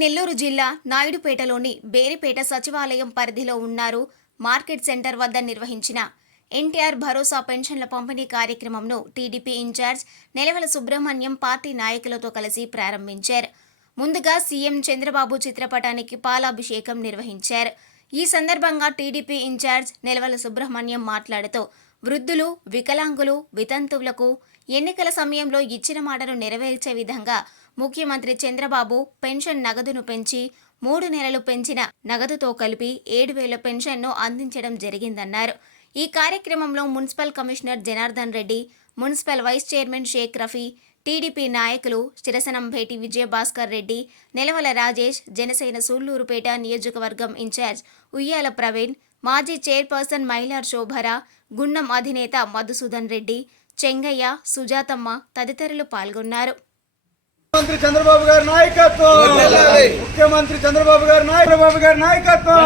నెల్లూరు జిల్లా నాయుడుపేటలోని బేరిపేట సచివాలయం పరిధిలో ఉన్నారు మార్కెట్ సెంటర్ వద్ద నిర్వహించిన ఎన్టీఆర్ భరోసా పెన్షన్ల పంపిణీ కార్యక్రమంను TDP in-charge Nelavala Subrahmanyam party నాయకులతో కలిసి ప్రారంభించారు. ముందుగా సీఎం చంద్రబాబు చిత్రపటానికి పాలాభిషేకం నిర్వహించారు. ఈ సందర్భంగా టీడీపీ ఇన్ఛార్జ్ నెలవల సుబ్రహ్మణ్యం మాట్లాడుతూ వృద్ధులు వికలాంగులు వితంతువులకు ఎన్నికల సమయంలో ఇచ్చిన మాటను నెరవేర్చే విధంగా ముఖ్యమంత్రి చంద్రబాబు పెన్షన్ నగదును పెంచి మూడు నెలలు పెంచిన నగదుతో కలిపి ఏడు వేల పెన్షన్ను అందించడం జరిగిందన్నారు. ఈ కార్యక్రమంలో municipal commissioner Janardhan Reddy municipal vice chairman Sheikh Rafi TDP నాయకులు శిరసనంభేటి విజయభాస్కర్ రెడ్డి నెలవల రాజేష్ జనసేన సూళ్ళూరుపేట నియోజకవర్గం ఇన్ఛార్జ్ ఉయ్యాల ప్రవీణ్ మాజీ చైర్పర్సన్ మైలార్ శోభర గుండం అధినేత మధుసూదన్ రెడ్డి చెంగయ్య సుజాతమ్మ తదితరులు పాల్గొన్నారు. ముఖ్యమంత్రి చంద్రబాబు గారి నాయకత్వం ముఖ్యమంత్రి చంద్రబాబు గారి నాయ- చంద్రబాబు గారి నాయకత్వం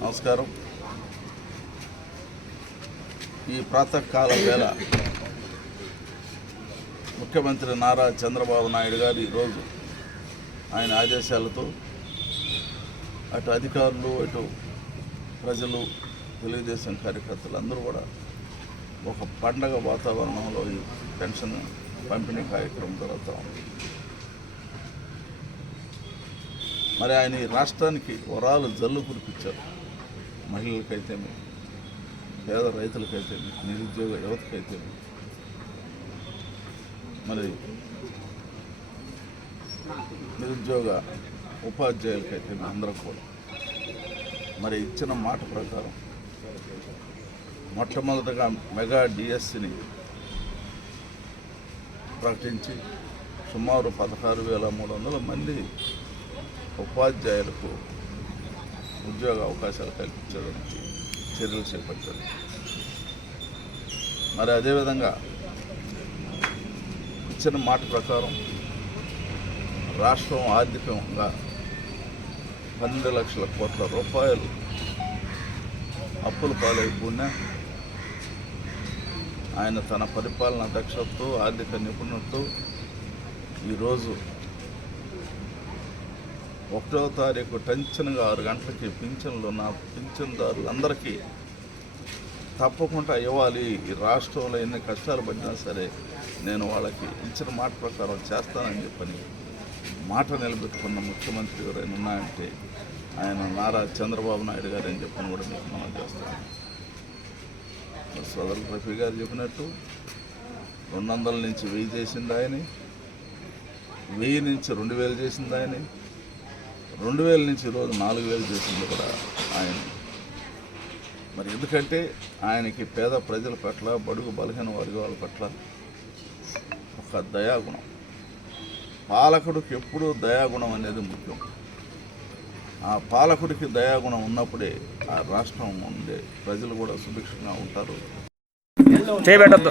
నమస్కారం. ఈ ప్రాతకాల వేళ ముఖ్యమంత్రి నారా చంద్రబాబు నాయుడు గారు ఈరోజు ఆయన ఆదేశాలతో అటు అధికారులు అటు ప్రజలు తెలుగుదేశం కార్యకర్తలు అందరూ కూడా ఒక పండగ వాతావరణంలో ఈ పెన్షన్ పంపిణీ కార్యక్రమం జరుగుతూ ఉంది. మరి ఆయన ఈ రాష్ట్రానికి వరాలు జల్లు కురిపించారు. మహిళలకైతేమి పేద రైతులకైతేమి నిరుద్యోగ యువతకైతేమి మరి నిరుద్యోగ ఉపాధ్యాయులకైతేమి అందరూ కూడా. మరి ఇచ్చిన మాట ప్రకారం మొట్టమొదటగా మెగా డిఎస్సిని ప్రకటించి సుమారు పదహారు వేల మూడు వందల మంది ఉపాధ్యాయులకు ఉద్యోగ అవకాశాలు కల్పించడానికి చర్యలు చేపట్టారు మరి అదేవిధంగా ఇచ్చిన మాట ప్రకారం రాష్ట్రం ఆర్థికంగా పన్నెండు లక్షల కోట్ల రూపాయలు అప్పుల పాలైపోయినా ఆయన తన పరిపాలన దక్షతతో ఆర్థిక నిపుణులతో ఈరోజు ఒకటో తారీఖు టెన్షన్గా ఆరు గంటలకి పింఛన్లు నా పింఛన్దారులందరికీ తప్పకుండా ఇవ్వాలి. ఈ రాష్ట్రంలో ఎన్ని కష్టాలు పడినా సరే నేను వాళ్ళకి ఇచ్చిన మాట ప్రకారం చేస్తానని చెప్పని మాట నిలబెట్టుకున్న ముఖ్యమంత్రి ఎవరైనా ఉన్నాయంటే ఆయన నారా చంద్రబాబు నాయుడు గారు అని చెప్పని కూడా మీకు మనం చేస్తాను సోదరు రఫీ గారు చెప్పినట్టు రెండు వందల నుంచి వెయ్యి చేసింది ఆయన వెయ్యి నుంచి రెండు వేలు చేసింది ఆయన రెండు వేల నుంచి ఈరోజు నాలుగు వేలు చేసింది కూడా ఆయన. మరి ఎందుకంటే ఆయనకి పేద ప్రజల పట్ల బడుగు బలహీన వర్గాల పట్ల ఒక దయాగుణం. పాలకుడికి ఎప్పుడూ దయాగుణం అనేది ముఖ్యం. ఆ పాలకుడికి దయాగుణం ఉన్నప్పుడే ఆ రాష్ట్రం ఉండే ప్రజలు కూడా సుభిక్షంగా ఉంటారు. చేయబెట్టద్దు